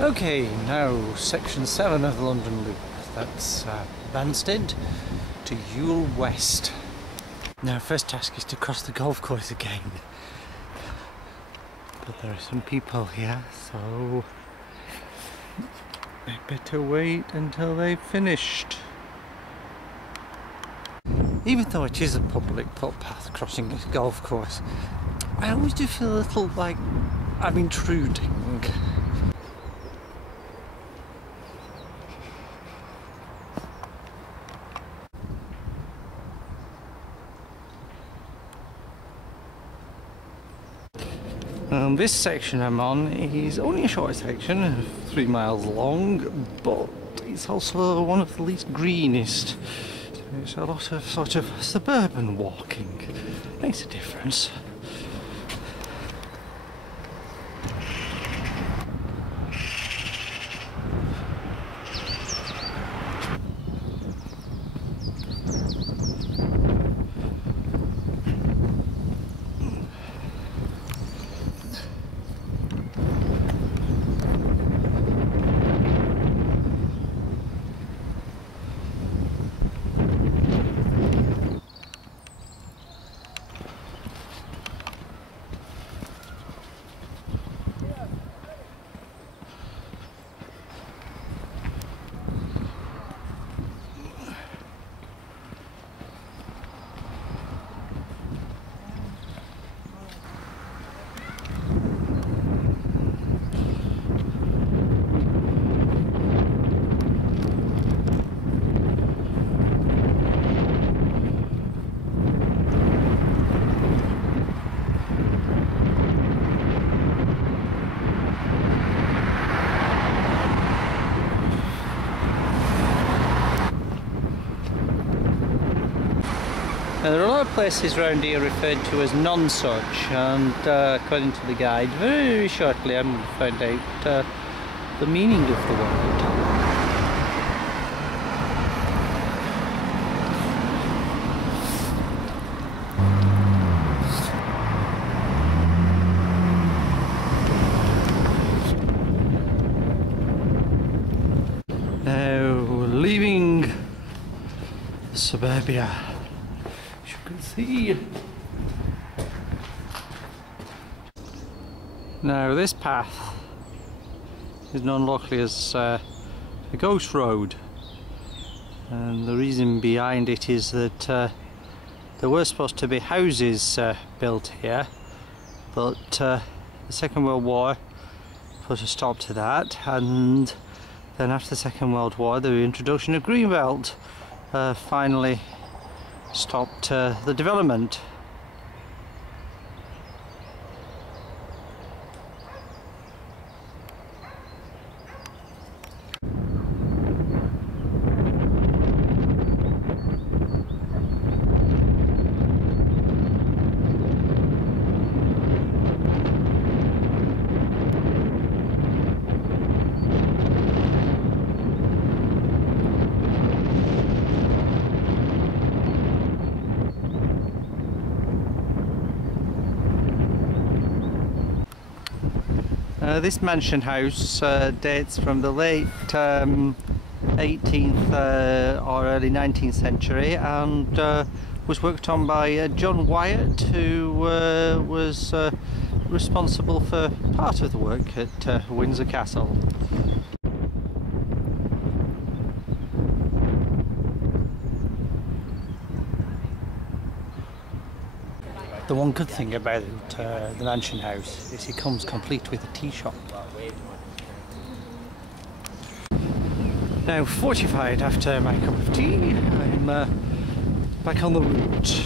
Okay, now section 7 of the London Loop. That's Banstead to Ewell West. Now first task is to cross the golf course again. But there are some people here, so I better wait until they've finished. Even though it is a public footpath crossing this golf course, I always do feel a little like I'm intruding. This section I'm on is only a short section, 3 miles long, but it's also one of the least greenest. So it's a lot of sort of suburban walking. Makes a difference. Now, there are a lot of places around here referred to as non-such, and according to the guide, very shortly I'm going to find out the meaning of the word. Now, leaving suburbia. See. Now this path is known locally as a ghost road, and the reason behind it is that there were supposed to be houses built here, but the Second World War put a stop to that, and then after the Second World War the introduction of Greenbelt finally stopped the development. This mansion house dates from the late 18th or early 19th century, and was worked on by John Wyatt, who was responsible for part of the work at Windsor Castle. The one good thing about the mansion house is it comes complete with a tea shop. Now, fortified after my cup of tea, I'm back on the route.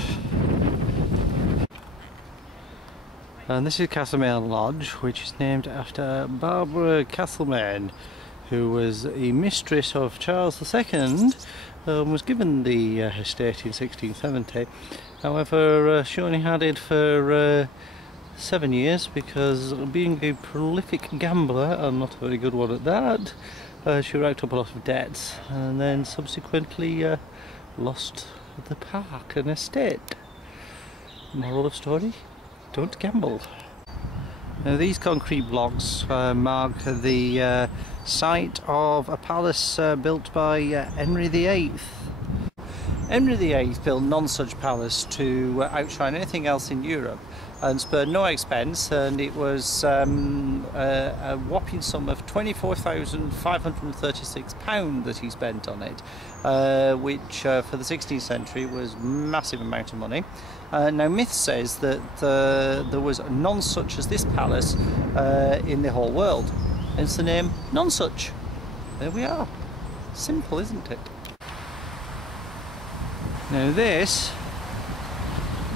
And this is Castlemaine Lodge, which is named after Barbara Castlemaine, who was a mistress of Charles II, was given the estate in 1670. However, she only had it for 7 years because, being a prolific gambler, and not a very good one at that, she racked up a lot of debts and then subsequently lost the park and estate. Moral of story? Don't gamble. Now these concrete blocks mark the site of a palace built by Henry VIII. Henry VIII built none such palace to outshine anything else in Europe and spared no expense, and it was a whopping sum of £24,536 that he spent on it, which for the 16th century was a massive amount of money. Now myth says that there was none such as this palace in the whole world, hence the name Nonsuch. There we are. Simple, isn't it? Now this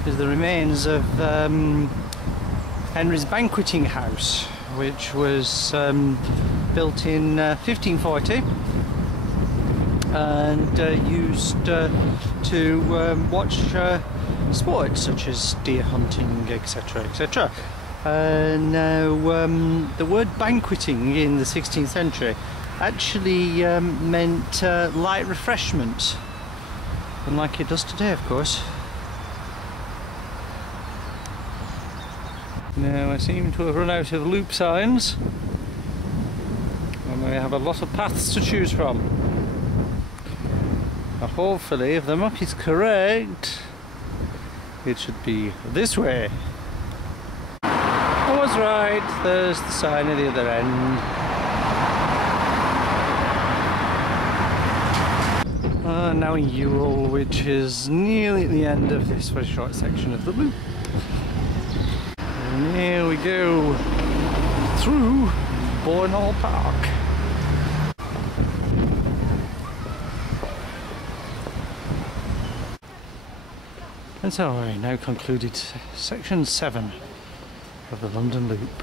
is the remains of Henry's banqueting house, which was built in 1540 and used to watch sports such as deer hunting, etc, etc. Now the word banqueting in the 16th century actually meant light refreshment, unlike it does today, of course. Now I seem to have run out of loop signs, and we have a lot of paths to choose from. Now hopefully, if the map is correct, it should be this way. I was right, there's the sign at the other end. Now in Ewell, which is nearly at the end of this very short section of the loop. And here we go through Bournehall Park. And so I now concluded section 7 of the London Loop.